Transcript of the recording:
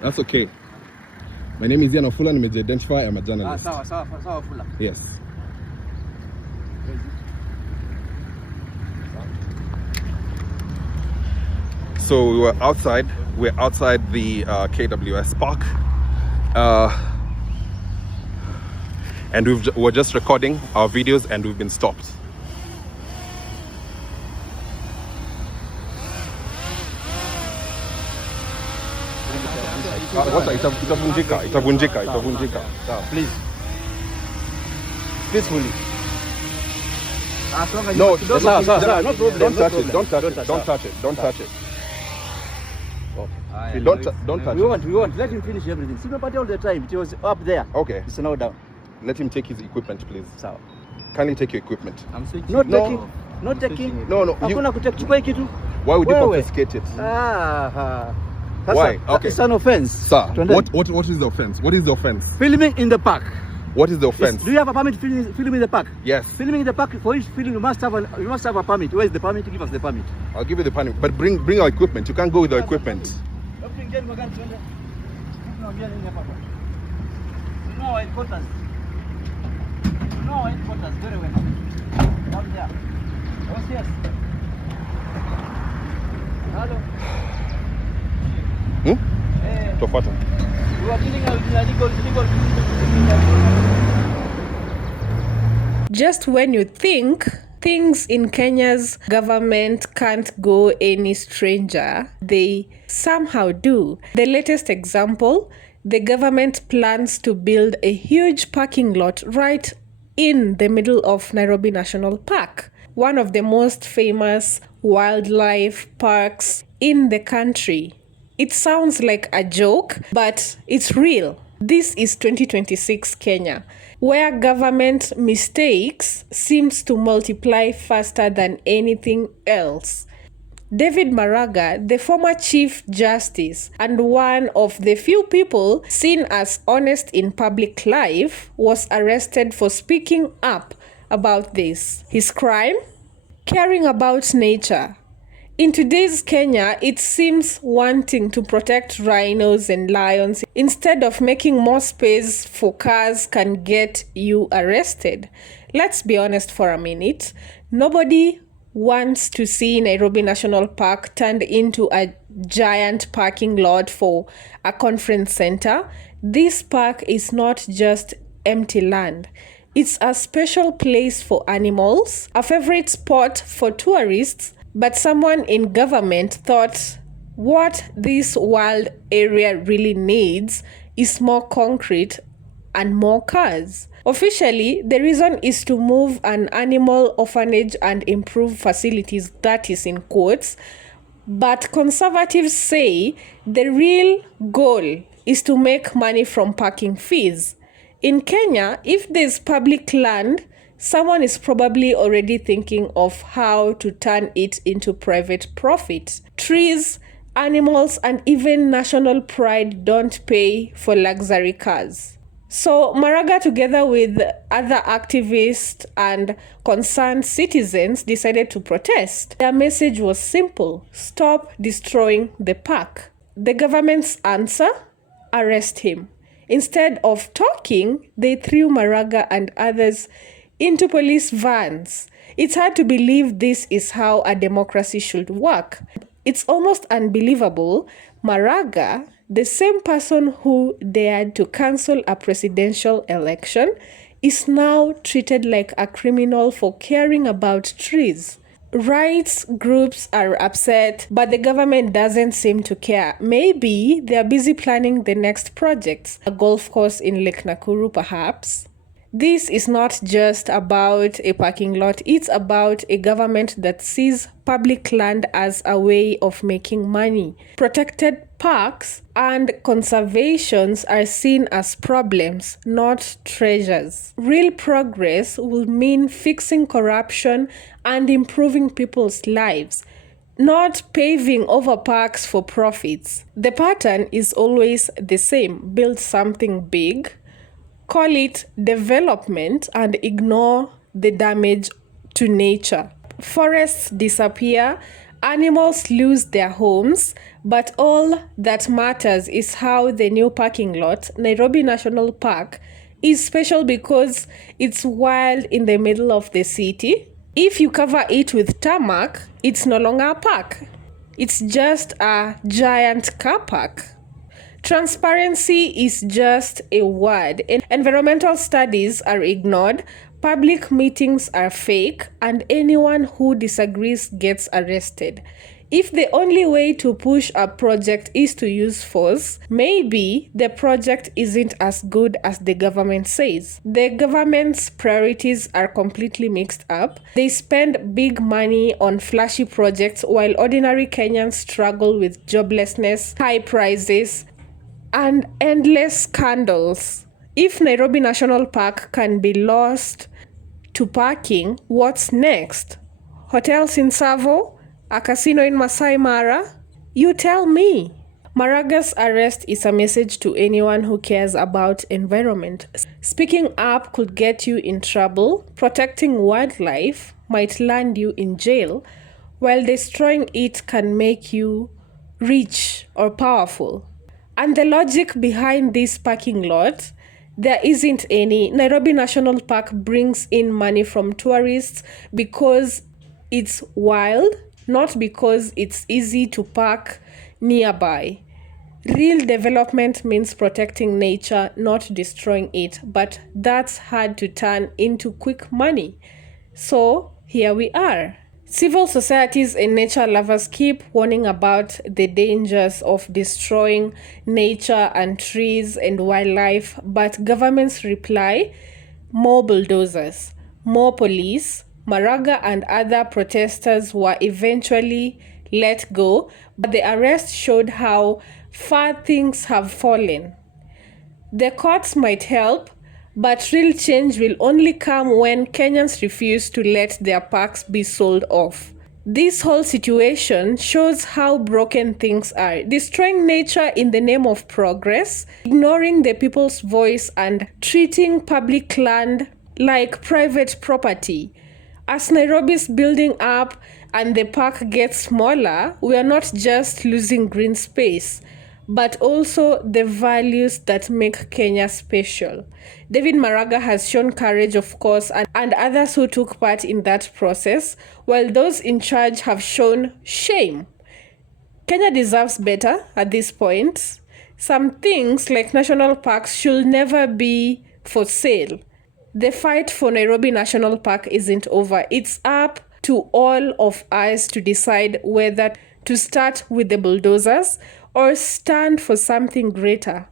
That's okay. My name is Ian Ofula and I'm identify. I'm a journalist. Sawa Ofula. Yes. So we're outside the KWS park, and we're just recording our videos and we've been stopped. Itavunjika. Please fully. No, don't touch it. Don't touch it. Don't touch it. We want. Let him finish everything. See, nobody all the time. It was up there. Okay. It's now down. Let him take his equipment, please. Sawa. Kindly take your equipment. I'm switching. Not taking. No. Hakuna kuchukua kitu. Why would you confiscate it? Why? Okay. It's an offense. Sir, what is the offense? What is the offense? Filming in the park. What is the offense? Do you have a permit filming in the park? Yes. Filming in the park, for each film you must have a permit. Where is the permit? Give us the permit. I'll give you the permit, but bring our equipment. You can't go with our equipment. No, headquarters. Very well. Down there. Oh, yes. Hello. Tofuata. We are dealing with illegal. Just when you think things in Kenya's government can't go any stranger, they somehow do. The latest example, the government plans to build a huge parking lot right in the middle of Nairobi National Park, one of the most famous wildlife parks in the country. It sounds like a joke, but it's real. This is 2026 Kenya, where government mistakes seems to multiply faster than anything else. David Maraga, the former Chief Justice and one of the few people seen as honest in public life, was arrested for speaking up about this. His crime? Caring about nature. In today's Kenya, it seems wanting to protect rhinos and lions instead of making more space for cars can get you arrested. Let's be honest for a minute. Nobody wants to see Nairobi National Park turned into a giant parking lot for a conference center. This park is not just empty land. It's a special place for animals, a favorite spot for tourists, but someone in government thought what this wild area really needs is more concrete and more cars. Officially, the reason is to move an animal orphanage and improve facilities, that is in quotes. But conservatives say the real goal is to make money from parking fees. In Kenya, if there's public land, someone is probably already thinking of how to turn it into private profit. Trees, animals, and even national pride don't pay for luxury cars. So Maraga, together with other activists and concerned citizens, decided to protest. Their message was simple: stop destroying the park. The government's answer? Arrest him. Instead of talking, they threw Maraga and others into police vans. It's hard to believe this is how a democracy should work. It's almost unbelievable. Maraga, the same person who dared to cancel a presidential election, is now treated like a criminal for caring about trees. Rights groups are upset, but the government doesn't seem to care. Maybe they're busy planning the next projects, a golf course in Lake Nakuru perhaps. This is not just about a parking lot, it's about a government that sees public land as a way of making money. Protected parks and conservations are seen as problems, not treasures. Real progress will mean fixing corruption and improving people's lives, not paving over parks for profits. The pattern is always the same: build something big, call it development, and ignore the damage to nature. Forests disappear, animals lose their homes, But all that matters is how the new parking lot, Nairobi National Park, is special because it's wild in the middle of the city. If you cover it with tarmac, it's no longer a park. It's just a giant car park. Transparency is just a word. Environmental studies are ignored, public meetings are fake, and anyone who disagrees gets arrested. If the only way to push a project is to use force, maybe the project isn't as good as the government says. The government's priorities are completely mixed up. They spend big money on flashy projects while ordinary Kenyans struggle with joblessness, high prices, and endless scandals. If Nairobi National Park can be lost to parking, what's next? Hotels in Savo? A casino in Masai Mara? You tell me. Maraga's arrest is a message to anyone who cares about environment. Speaking up could get you in trouble. Protecting wildlife might land you in jail, while destroying it can make you rich or powerful. And the logic behind this parking lot, there isn't any. Nairobi National Park brings in money from tourists because it's wild, not because it's easy to park nearby. Real development means protecting nature, not destroying it, but that's hard to turn into quick money. So here we are. Civil societies and nature lovers keep warning about the dangers of destroying nature and trees and wildlife, but governments reply: more bulldozers, more police. Maraga and other protesters were eventually let go, but the arrest showed how far things have fallen. The courts might help, but real change will only come when Kenyans refuse to let their parks be sold off. This whole situation shows how broken things are. Destroying nature in the name of progress, ignoring the people's voice, and treating public land like private property. As Nairobi's building up and the park gets smaller, we are not just losing green space, but also the values that make Kenya special. David Maraga has shown courage, of course, and others who took part in that process, while those in charge have shown shame. Kenya deserves better at this point. Some things, like national parks, should never be for sale. The fight for Nairobi National Park isn't over. It's up to all of us to decide whether to start with the bulldozers or stand for something greater.